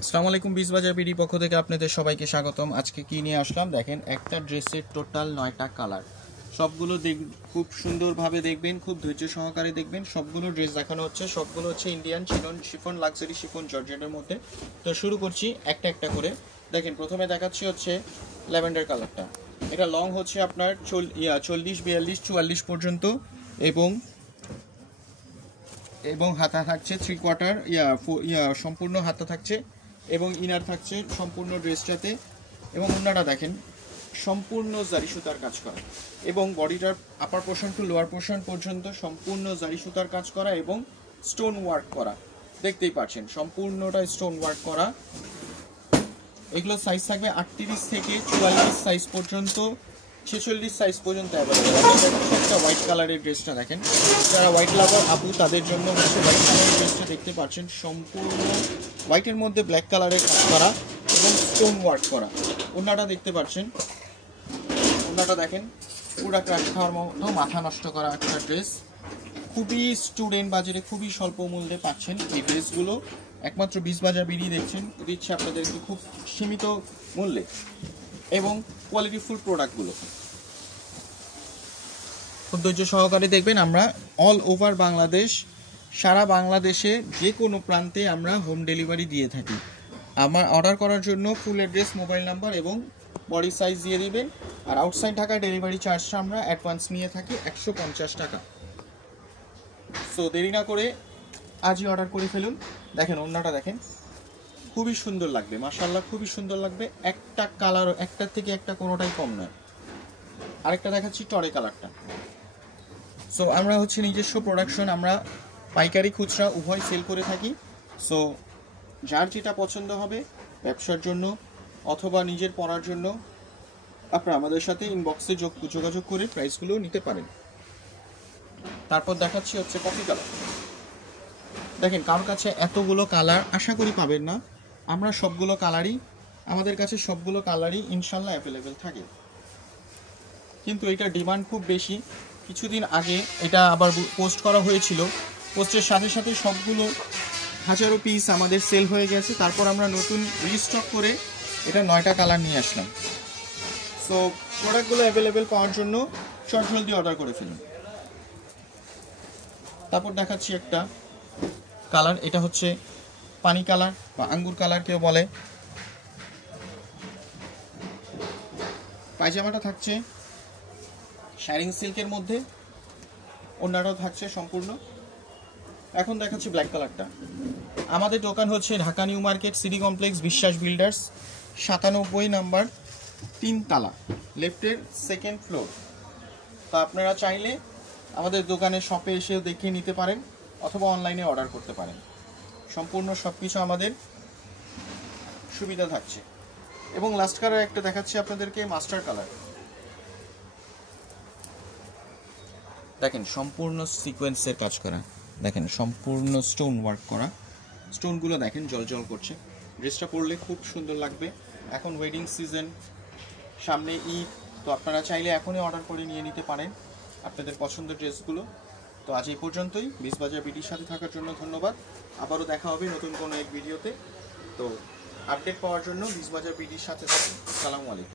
আসসালামু আলাইকুম, বিজবাজার বিডি পক্ষ থেকে আপনাদের সবাইকে স্বাগতম। আজকে কি নিয়ে আসলাম দেখেন, একটা ড্রেসের টোটাল 9টা কালার। সবগুলো খুব সুন্দরভাবে দেখবেন, খুব ধৈর্য সহকারে দেখবেন। সবগুলো ড্রেস দেখানো হচ্ছে, সবগুলো হচ্ছে ইন্ডিয়ান শিফন লাক্সারি শিফন জর্জেটের মধ্যে। তো শুরু করছি একটা একটা করে। দেখেন, প্রথমে দেখাচ্ছি হচ্ছে ল্যাভেন্ডার কালারটা। এটা লং হচ্ছে আপনার 40, 42, 44 পর্যন্ত, এবং হাতা থাকছে 3/4 সম্পূর্ণ হাতা থাকছে, এবং ইনার থাকছে সম্পূর্ণ ড্রেসটাতে। এবং ওড়নাটা দেখেন সম্পূর্ণ জারি সুতার কাজ করা, এবং বডিটার upper portion to lower portion পর্যন্ত সম্পূর্ণ জারি সুতার কাজ করা এবং স্টোন ওয়ার্ক করা। দেখতেই পাচ্ছেন সম্পূর্ণটা স্টোন ওয়ার্ক করা। এগুলো সাইজ থাকবে 38 থেকে 44 সাইজ পর্যন্ত, 46 সাইজ পর্যন্ত অ্যাভেলেবেল। একটা হোয়াইট কালারের ড্রেসটা দেখেন, যারা হোয়াইট লাভার আপু তাদের জন্য হচ্ছে হোয়াইট কালারের ড্রেসটা দেখতে পাচ্ছেন। সম্পূর্ণ হোয়াইটের মধ্যে ব্ল্যাক কালারের কাজ করা এবং স্টোন ওয়ার্ক করা। ওড়নাটা দেখতে পাচ্ছেন, ওড়নাটা দেখেন পুরা ক্রাশ খাওয়ার মতো মাথা নষ্ট করা একটা ড্রেস। খুবই স্টুডেন্ট বাজারে খুবই স্বল্প মূল্যে পাচ্ছেন এই ড্রেসগুলো। একমাত্র বিজবাজার বিডি দিচ্ছে আপনাদেরকে খুব সীমিত মূল্যে, এবং কোয়ালিটিফুল প্রোডাক্টগুলো খুব ধৈর্য সহকারে দেখবেন। আমরা অল ওভার বাংলাদেশ, সারা বাংলাদেশে যে কোনো প্রান্তে আমরা হোম ডেলিভারি দিয়ে থাকি। আমার অর্ডার করার জন্য ফুল অ্যাড্রেস, মোবাইল নাম্বার এবং বডি সাইজ দিয়ে দিবেন। আর আউটসাইড ঢাকা ডেলিভারি চার্জটা আমরা অ্যাডভান্স নিয়ে থাকি 150 টাকা। সো দেরি না করে আজই অর্ডার করে ফেলুন। দেখেন ওড়নাটা দেখেন, খুবই সুন্দর লাগবে, মাশাআল্লাহ খুবই সুন্দর লাগবে। একটা কালার একটার থেকে একটা কোনোটাই কম নয়। আরেকটা দেখাচ্ছি টরে কালারটা। সো আমরা হচ্ছে নিজস্ব প্রোডাকশন, আমরা পাইকারি খুচরা উভয় সেল করে থাকি। সো যার যেটা পছন্দ হবে ব্যবসার জন্য অথবা নিজের পড়ার জন্য, আপনারা আমাদের সাথে ইনবক্সে যোগাযোগ করে প্রাইসগুলো নিতে পারেন। তারপর দেখাচ্ছি হচ্ছে কফি কালার। দেখেন, কারোর কাছে এতগুলো কালার আশা করি পাবেন না। আমরা আমাদের কাছে সবগুলো কালারই ইনশাল্লাহ অ্যাভেলেবেল থাকে, কিন্তু এটার ডিমান্ড খুব বেশি। কিছুদিন আগে এটা আবার পোস্ট করা হয়েছিল, পোস্টের সাথে সাথে সবগুলো হাজারো পিস আমাদের সেল হয়ে গেছে। তারপর আমরা নতুন রিস্টক করে এটা 9টা কালার নিয়ে আসলাম। সো প্রোডাক্টগুলো অ্যাভেলেবেল পাওয়ার জন্য জলদি অর্ডার করে ফেলুন। তারপর দেখাচ্ছি একটা কালার, এটা হচ্ছে পানি কালার বা আঙ্গুর কালার কেউ বলে। পায়জামাটা থাকছে শাইনিং সিল্কের মধ্যে, ওড়নাটাও থাকছে সম্পূর্ণ। এখন দেখাচ্ছি ব্ল্যাক কালারটা। আমাদের দোকান হচ্ছে Dhaka new market, city complex, বিশ্বাস বিল্ডার্স, 97 নাম্বার, 3 তালা, লেফটের 2nd ফ্লোর। তো আপনারা চাইলে আমাদের দোকানের শপে এসেও দেখিয়ে নিতে পারেন অথবা অনলাইনে অর্ডার করতে পারেন। সম্পূর্ণ সব কিছু আমাদের সুবিধা থাকছে। এবং লাস্ট কালার একটা দেখাচ্ছি আপনাদেরকে, মাস্টার কালার। দেখেন সম্পূর্ণ সিকোয়েন্সের কাজ করা, দেখেন সম্পূর্ণ স্টোন ওয়ার্ক করা। স্টোনগুলো দেখেন জল করছে। ড্রেসটা পরলে খুব সুন্দর লাগবে। এখন ওয়েডিং সিজন, সামনে ঈদ, তো আপনারা চাইলে এখনই অর্ডার করে নিয়ে নিতে পারেন আপনাদের পছন্দের ড্রেসগুলো। তো আজ এই পর্যন্তই। বিজবাজার বিডির সাথে থাকার জন্য ধন্যবাদ। আবারও দেখা হবে নতুন কোনো এক ভিডিওতে। তো আপডেট পাওয়ার জন্য বিজবাজার বিডির সাথে থাকুন। আসসালামু আলাইকুম।